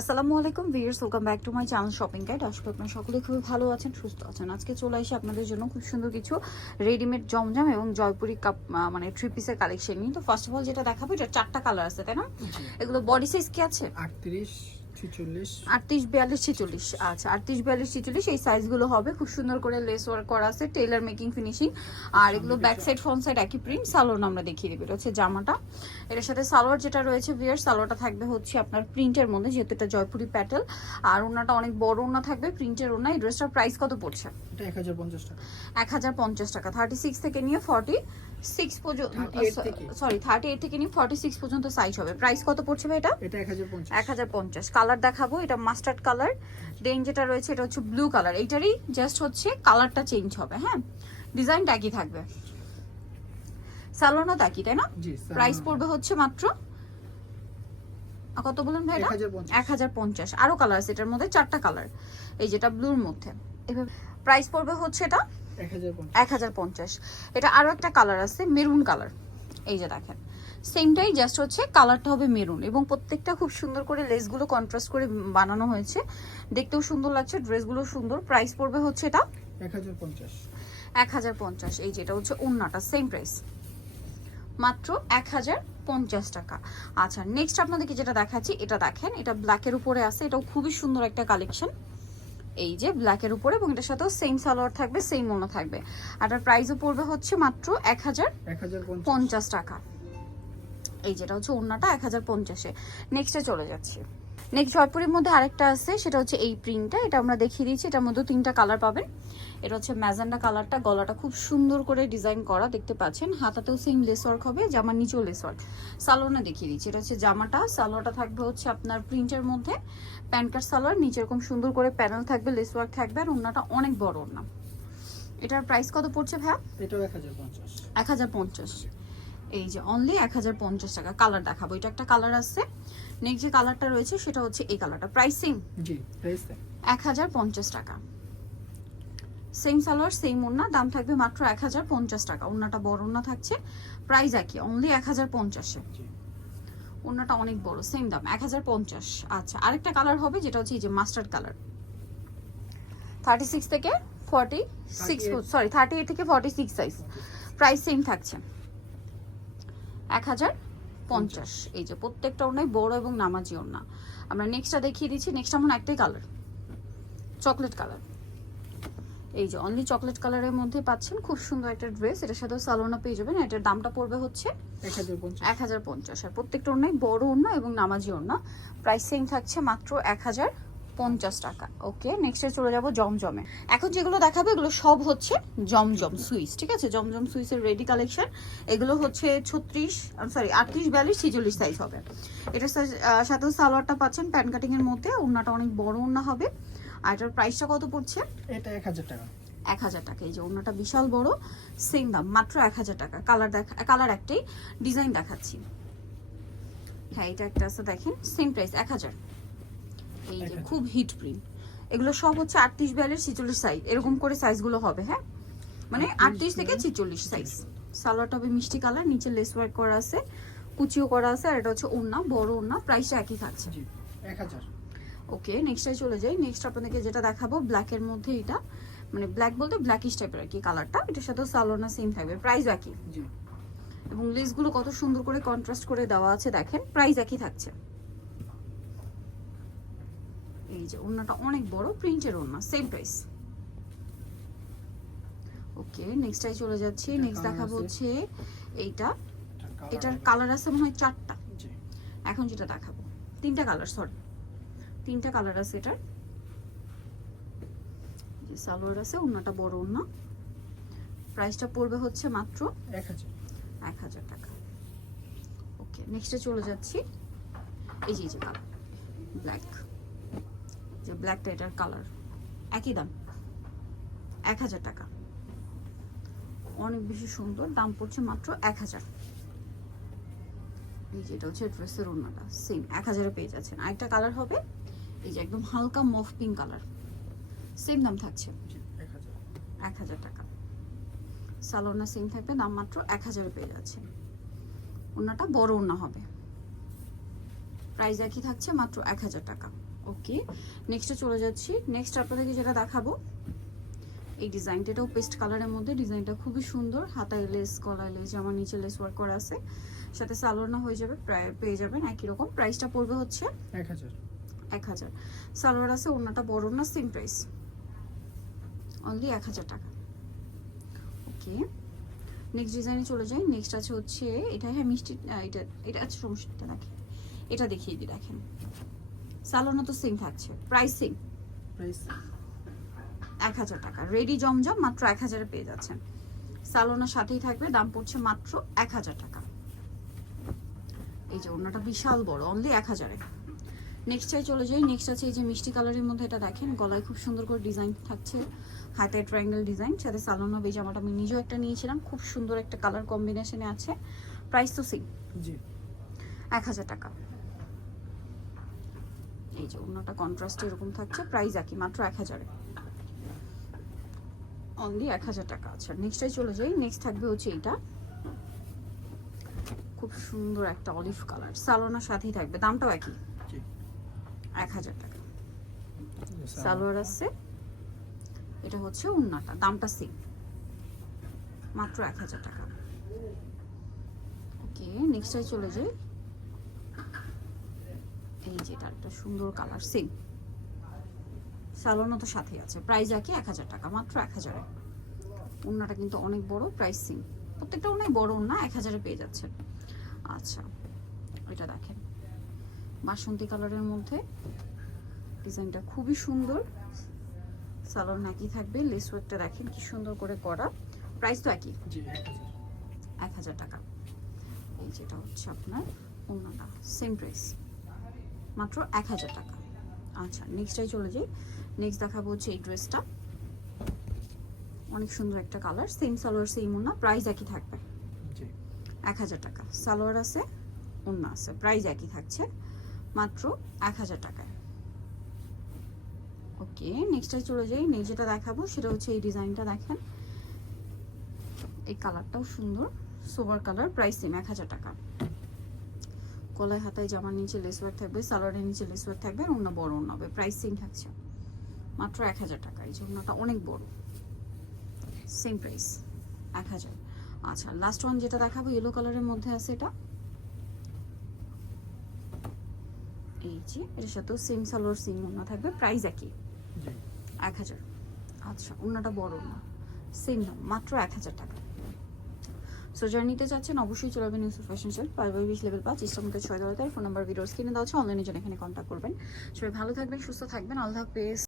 আসসালামু আলাইকুম viewers welcome back to my channel shopping guide আশা করি আপনারা সকলে খুবই ভালো আছেন সুস্থ আছেন। আজকে চলে আসি আপনাদের জন্য খুব সুন্দর কিছু রেডিমেড জমজম এবং জয়পুরি কাপ মানে থ্রি পিসের কালেকশন নিয়ে। তো ফার্স্ট অফ অল যেটা দেখাবো এটা চারটা কালার আছে তাই না? এগুলো বডি সাইজ কি আছে? আটত্রিশ আটত্রিশ বিয়াল্লিশ ছেচল্লিশ। আচ্ছা আটত্রিশ বিয়াল্লিশ ছেচল্লিশ এই সাইজগুলো হবে। খুব সুন্দর করে লেস ওয়ার্ক করা আছে টেলার মেকিং ফিনিশিং আর এগুলো ব্যাক সাইড ফ্রন্ট সাইড একই প্রিন্ট সালোয়ার আমরা দেখিয়ে দেবো। এটা হচ্ছে জামাটা। এটার সাথে সালোয়ার যেটা রয়েছে ভিয়ার সালোয়ারটা থাকবে হচ্ছে আপনার প্রিন্টের মধ্যে যেহেতু এটা জয়পুরি প্যাটেল। আর ওনাটা অনেক বড় ওনা থাকবে প্রিন্টের ওনা এই ড্রেসটার প্রাইস কত পড়ছে? এক হাজার পঞ্চাশ টাকা। এক হাজার পঞ্চাশ টাকা। থার্টি সিক্স থেকে নিয়ে ফর্টি সিক্স পর্যন্ত সরি থার্টি এইট থেকে। নিয়ে ফর্টি সিক্স পর্যন্ত সাইজ হবে। প্রাইস কত পড়ছে ভাই এটা? এক হাজার পঞ্চাশ। কালার দেখাবো এটা মাস্টার্ড কালার দেন যেটা রয়েছে এটা হচ্ছে ব্লু কালার এইটারই জাস্ট হচ্ছে কালারটা চেঞ্জ হবে হ্যাঁ? ডিজাইনটা একই থাকবে। স্যালোনা একই তাই না? প্রাইস পড়বে হচ্ছে মাত্র কত বলুন ভাই এক হাজার পঞ্চাশ। আরও কালার আছে এটার মধ্যে চারটা কালার এই যেটা ব্লুর মধ্যে। এভাবে প্রাইস পড়বে হচ্ছে এটা এক হাজার পঞ্চাশ। এটা আরও একটা কালার আছে মেরুন কালার এই যে দেখেন সেমটাই জাস্ট হচ্ছে কালারটা হবে মেরুন এবং প্রত্যেকটা খুব সুন্দর করে লেসগুলো কন্ট্রাস্ট করে বানানো হয়েছে। দেখতেও সুন্দর লাগছে ড্রেসগুলো সুন্দর। প্রাইস পড়বে হচ্ছে এটা এক হাজার পঞ্চাশ। এই যেটা হচ্ছে ওন্নাটা সেম প্রাইস মাত্র এক হাজার পঞ্চাশ টাকা। আচ্ছা নেক্সট আপনাদেরকে যেটা দেখাচ্ছি এটা দেখেন এটা ব্ল্যাকের উপরে আছে এটাও খুবই সুন্দর একটা কালেকশন এই যে ব্ল্যাকের উপরে এবং এটার সাথেও সেম সালোয়ার থাকবে সেম ওনো থাকবে। আর এর প্রাইসও পড়বে হচ্ছে মাত্র এক হাজার পঞ্চাশ। টাকা। এই যেটা হচ্ছে ওড়নাটা এক হাজার পঞ্চাশে। নেক্সটে চলে যাচ্ছি। নেক্সট জয়পুরের মধ্যে আরেকটা আছে সেটা হচ্ছে এই প্রিন্টটা। এটা আমরা দেখিয়ে দিচ্ছি এটার মধ্যে তিনটা কালার পাবেন। এটা হচ্ছে ম্যাজেন্ডা কালারটা গলাটা খুব সুন্দর করে ডিজাইন করা দেখতে পাচ্ছেন। হাতাতেও সেম লেস ওয়ার্ক হবে জামার নিচেও লেস ওয়ার্ক সালোয়ারটা দেখিয়ে দিচ্ছি এটা হচ্ছে জামাটা। সালোয়ারটা থাকবে হচ্ছে আপনার প্রিন্টের মধ্যে। প্যান্ট কাট সালোয়ার নিচে এরকম সুন্দর করে প্যানেল থাকবে লেস ওয়ার্ক থাকবে আর ওড়নাটা অনেক বড় ওড়না। এটার প্রাইস কত পড়ছে ভাইয়া? এটাও এক হাজার পঞ্চাশ। এই যে অনলি এক হাজার পঞ্চাশ টাকা কালার দেখাবো। এটা একটা কালার আছে। নেক্সট যে কালারটা রয়েছে সেটা হচ্ছে এই কালারটা প্রাইস সেম জি প্রাইস হাজার পঞ্চাশ টাকা। সেম সালোয়ার সেম ওড়না দাম থাকবে মাত্র এক হাজার পঞ্চাশ টাকা। ওড়নাটা বড় ওড়না থাকছে প্রাইস একই অনলি এক হাজার পঞ্চাশে জি। ওড়নাটা অনেক বড় সেম দাম এক হাজার পঞ্চাশ। আচ্ছা আরেকটা কালার হবে যেটা হচ্ছে এই যে মাস্টার্ড কালার থার্টি সিক্স থেকে forty six 38 sorry thirty eight থেকে forty six size price same থাকছে। এক হাজার পঞ্চাশ। এই যে প্রত্যেকটা ওড়নাই বড় এবং নামাজি ওড়না। আমরা নেক্সটটা দেখিয়ে দিচ্ছি। নেক্সট এমন একটাই কালার চকলেট কালার এই যে অনলি চকলেট কালারের মধ্যে পাচ্ছেন। খুব সুন্দর একটা ড্রেস এটার সাথেও সালোনা পেয়ে যাবেন। এটার দামটা পড়বে হচ্ছে এক হাজার পঞ্চাশ। এক হাজার পঞ্চাশ। আর প্রত্যেকটা ওড়নাই বড় ওড়না এবং নামাজি ওড়না। প্রাইস সেম থাকছে মাত্র এক হাজার। পঞ্চাশ টাকা। ওকে নেক্সটে চলে যাব জমজমে। এখন যেগুলো দেখাবো এগুলো সব হচ্ছে জমজম সুইস ঠিক আছে? জমজম সুইসের রেডি কালেকশন এগুলো হচ্ছে ছত্রিশ সরি আটত্রিশ বিয়াল্লিশ ছিচল্লিশ সাইজ হবে। এটার সা- আহ, সাথেও সালোয়ারটা পাচ্ছেন প্যান কাটিং এর মধ্যে। ওড়নাটা অনেক বড় ওড়না হবে। আর এটার প্রাইসটা কত পড়ছে? এটা এক হাজার টাকা। এক হাজার টাকা। এই যে ওড়নাটা বিশাল বড় সেম দাম মাত্র এক হাজার টাকা। কালার দেখা কালার একটাই ডিজাইন দেখাচ্ছি। হ্যাঁ এটা একটা আছে দেখেন সেম প্রাইস এক হাজার। এই যে খুব হিট প্রিন্ট এগুলো সব হচ্ছে আটত্রিশ বিয়াল্লিশ ছিচল্লিশ সাইজ এরকম করে সাইজগুলো হবে হ্যাঁ? মানে 38 আটত্রিশ থেকে ছিচল্লিশ সাইজ সালোয়ারটা হবে মিষ্টি কালার নিচে লেস ওয়ার্ক করা আছে কুচিও করা আছে আর এটা হচ্ছে ওড়না বড় ওড়না প্রাইসটা একই থাকছে। ওকে নেক্সটে চলে যাই। নেক্সট আপনাদেরকে যেটা দেখাবো ব্ল্যাকের মধ্যে এটা। মানে ব্ল্যাক বলতে ব্ল্যাকিশ টাইপের আর কি কালারটা এটার সাথেও সালোনা সেম থাকবে প্রাইস একই। জি। এবং লেসগুলো কত সুন্দর করে কন্ট্রাস্ট করে দেওয়া আছে দেখেন প্রাইস একই থাকছে। এই যে ওড়নাটা অনেক বড় প্রিন্টের ওড়না সেম প্রাইস ওকে নেক্সটটাই চলে যাচ্ছি। নেক্সট দেখাবো হচ্ছে এইটা। এটার কালার আছে মনে হয় চারটা। এখন যেটা দেখাবো তিনটা কালার সরি তিনটা কালার আছে এটার। যে সালোয়ার আছে ওড়নাটা বড় ওড়না। প্রাইসটা পড়বে হচ্ছে মাত্র এক হাজার। এক হাজার টাকা। ওকে নেক্সটে চলে যাচ্ছি। এই যে এই যে কালার ব্ল্যাক ব্ল্যাকটা এটার কালার একই দাম। এক হাজার টাকা। অনেক বেশি সুন্দর দাম পড়ছে মাত্র এক হাজার। এই যে এটা হচ্ছে ড্রেসের ওড়নাটা সেম এক হাজারে পেয়ে যাচ্ছেন। আরেকটা কালার হবে এই যে একদম হালকা মফ পিঙ্ক কালার সেম দাম থাকছে। এক হাজার। এক হাজার টাকা। সালোনা সেম থাকবে দাম মাত্র এক হাজারে পেয়ে যাচ্ছে ওনাটা বড় ওনা হবে। প্রাইস একই থাকছে মাত্র এক হাজার টাকা। ওকে নেক্সটে চলে যাচ্ছি। নেক্সট আপনাদেরকে যেটা দেখাবো এই ডিজাইনটা এটাও পেস্ট কালারের মধ্যে। ডিজাইনটা খুবই সুন্দর। হাতায় লেস গলায় লেস জামার নিচে লেস ওয়ার্ক করা আছে। সাথে সালোয়ারনা হয়ে যাবে প্রায় পেয়ে যাবেন একই রকম। প্রাইসটা পড়বে হচ্ছে এক হাজার। এক হাজার। সালোয়ার আছে ওনাটা বড় না সেম প্রাইস অনলি এক হাজার টাকা। ওকে নেক্সট ডিজাইনে চলে যাই। নেক্সট আছে হচ্ছে এটা হ্যাঁ মিষ্টি এটা এটা আছে সমস্যাটা দেখেন। এটা দেখিয়ে দিই দেখেন। সালোনা তো সেম থাকছে। প্রাইস প্রাইস এক হাজার টাকা। রেডি জমজম মাত্র এক হাজারে পেয়ে যাচ্ছেন। সালোনার সাথেই থাকবে দাম পড়ছে মাত্র এক হাজার টাকা। এই যে ওনাটা বিশাল বড় অনলি এক হাজারে। নেক্সট চাই চলে যাই নেক্সট আছে এই যে মিষ্টি কালারের মধ্যে এটা দেখেন গলায় খুব সুন্দর করে ডিজাইন থাকছে। হাতে ট্রায়াঙ্গেল ডিজাইন সাথে সালোনা এই জামাটা আমি নিজেও একটা নিয়েছিলাম। খুব সুন্দর একটা কালার কম্বিনেশনে আছে। প্রাইস তো সেম জি। এক হাজার টাকা। এই যে অন্যটা কন্ট্রাস্ট এরকম থাকছে প্রাইস একই মাত্র এক হাজারে। অনলি এক হাজার টাকা আচ্ছা নেক্সটটাই চলে যাই। নেক্সট থাকবে হচ্ছে এইটা। খুব সুন্দর একটা অলিভ কালার সালোনার সাথেই থাকবে। দামটাও একই। এক হাজার টাকা। সালোয়ার। আছে। এটা হচ্ছে উন্নাটা। দামটা সেম মাত্র এক হাজার টাকা। ওকে নেক্সটে চলে যাই। এই যে এটা একটা সুন্দর কালার সেম সালোনা তো সাথে আছে প্রাইস একই এক হাজার টাকা মাত্র এক হাজারে। উন্নাটা কিন্তু অনেক বড় প্রাইস সেম প্রত্যেকটা অনেক বড় উন্না এক হাজারে পেয়ে যাচ্ছেন। আচ্ছা এটা দেখেন। বাসন্তী কালারের মধ্যে ডিজাইনটা খুবই সুন্দর। সালোয়ার নাকি থাকবে লেস ওয়ার্কটা দেখেন কি সুন্দর করে করা। প্রাইস তো একই। জি এক হাজার। এক হাজার টাকা। এই যেটা হচ্ছে আপনার অন্যটা সেম প্রাইস মাত্র এক হাজার টাকা। আচ্ছা নেক্সটটাই চলে যাই। নেক্সট দেখাবো হচ্ছে এই ড্রেসটা অনেক সুন্দর একটা কালার সেম সালোয়ার সেম ওন্না প্রাইস একই থাকবে। এক হাজার টাকা। সালোয়ার আছে ওন্না আছে প্রাইস একই থাকছে মাত্র এক হাজার টাকায়। ওকে নেক্সটে চলে যাই। নেক্সট যেটা দেখাবো সেটা হচ্ছে এই ডিজাইনটা দেখেন। এই কালারটাও সুন্দর। সোবার কালার প্রাইস সেম এক হাজার টাকা। কলাই হাতায় জামার নিচে লেস ওয়ার্ক থাকবে সালোয়ারের নিচে লেস ওয়ার্ক থাকবে আর অন্য বড় অন্য হবে। প্রাইস থাকছে মাত্র এক হাজার টাকা এই জন্যটা অনেক বড়। সেম প্রাইস এক হাজার। আচ্ছা লাস্ট ওয়ান যেটা দেখাবো ইয়েলো কালারের মধ্যে আছে এটা। এই যে এটার সাথেও সেম সালোয়ার সেম ওনা থাকবে প্রাইস একই। জি। এক হাজার। আচ্ছা ওনাটা বড় না সেম দাম মাত্র এক হাজার টাকা। সো যারা নিতে চাচ্ছেন অবশ্যই চলে যাবেন ইউসুফ ফ্যাশন সেল পাঁচ বাই বিশ লেভেল পাঁচ ইস্টমকে ছয় দরকার ফোন নাম্বার ভিডিওস কিনে দেওয়া আছে অনলাইনে জন্য এখানে কন্ট্যাক্ট করবেন। সবাই ভালো থাকবেন, সুস্থ থাকবেন। আল্লাহ হাফেজ।